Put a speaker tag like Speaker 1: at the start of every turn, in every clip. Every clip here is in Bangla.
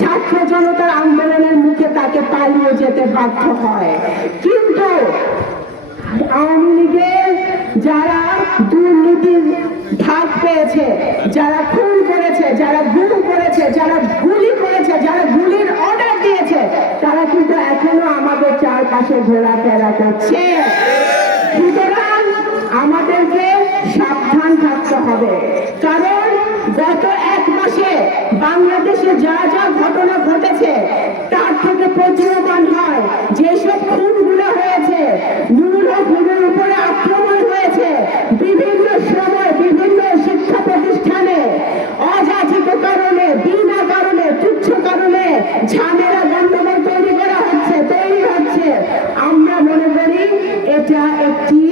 Speaker 1: ছাত্র জনতার আন্দোলনের মুখে তাকে পালিয়ে যেতে বাধ্য হয়। কিন্তু আওয়ামী লীগের যারা দুর্নীতির ভাগ পেয়েছে, যারা খুন করেছে, যারা গুম করেছে, যারা গুলি করেছে, যারা গুলির অর্ডার দিয়েছে, তারা কিন্তু এখনও আমাদের চারপাশে ঘোরাফেরা করছে। সুতরাং আমাদেরকে সাবধান থাকতে হবে। কারণ গত বাংলাদেশে যা যা ঘটনা ঘটেছে, তার থেকে প্রতীয়মান হয়। যেসব খুনগুলো হয়েছে, নুরুল হক উপরে আক্রমণ হয়েছে, বিভিন্ন সময় বিভিন্ন শিক্ষা প্রতিষ্ঠানে, অযাচিত কারণে, বিনা কারণে, তুচ্ছ কারণে ঝামেলা গন্ডগোল তৈরি করা হচ্ছে, তৈরি হচ্ছে। আমরা মনে করি এটা একটি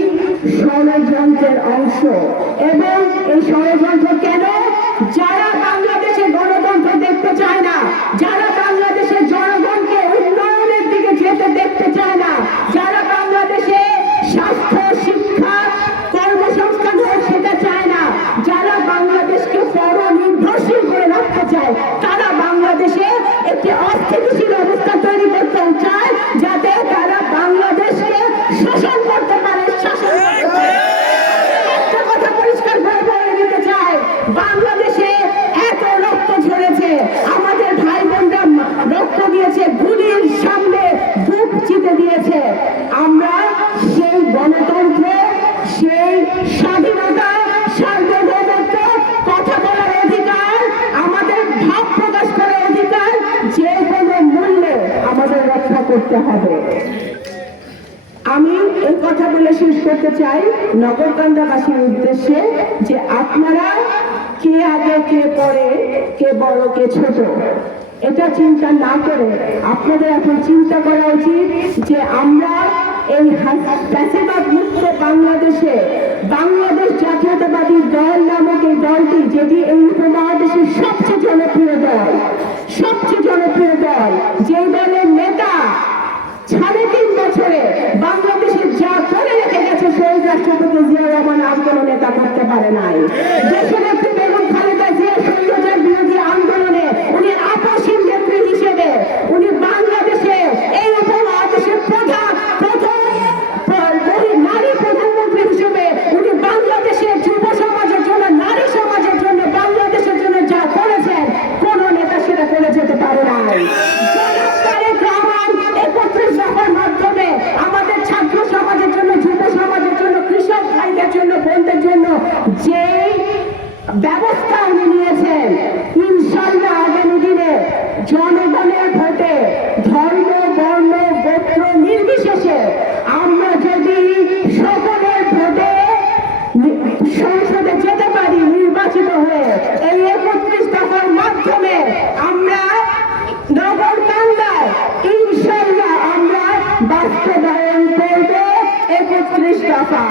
Speaker 1: ষড়যন্ত্রের অংশ। এবং এই ষড়যন্ত্র কেন? যারা বাংলাদেশে শোষণ করতে পারে শাসন করতে একটা কথা পরিষ্কার করে বলে দিতে চাই, বাংলাদেশে এত রক্ত ঝরেছে, আমাদের ভাই বোনরা রক্ত দিয়েছে, গুলির সামনে বুক চিতে দিয়েছে। আমরা সেই গণতন্ত্র, সেই স্বাধীনতা সার্বভৌমত্ব কথা বলার অধিকার, আমাদের ভাব প্রকাশ করার অধিকার, যে কোনো মূল্যে আমাদের রক্ষা করতে হবে। এই কথা বলে শেষ করতে চাই নগরকান্দাবাসীর উদ্দেশ্যে যে আপনারা কে আগে, কে পরে, কে বড়, কে ছোট, এটা চিন্তা না করে আপনাদের এখন চিন্তা করা উচিত যে আমরা এই প্যাসিবাদ মুক্ত বাংলাদেশে, বাংলাদেশ জাতীয়তাবাদী দল নামক এই দলটি যেটি এই উপমহাদেশের সবচেয়ে জনপ্রিয় দল সবচেয়ে জনপ্রিয় দল যে দলের নেতা সাড়ে তিন বছরে বাংলাদেশে যা করে রেখে গেছে শহীদ রাষ্ট্রপতি জিয়া রহমান আর কোনো নেতা করতে পারে নাই। জনগণের ভোটে ধর্ম, বর্ণ, গোত্র নির্বিশেষে আমরা যদি সকলের ভোটে সংসদে যেতে পারি, নির্বাচিত হয়ে এই একত্রিশ দফার মাধ্যমে আমরা নগর কান্দায় ইনশাল্লাহ আমরা বাস্তবায়ন করব একত্রিশ দফা।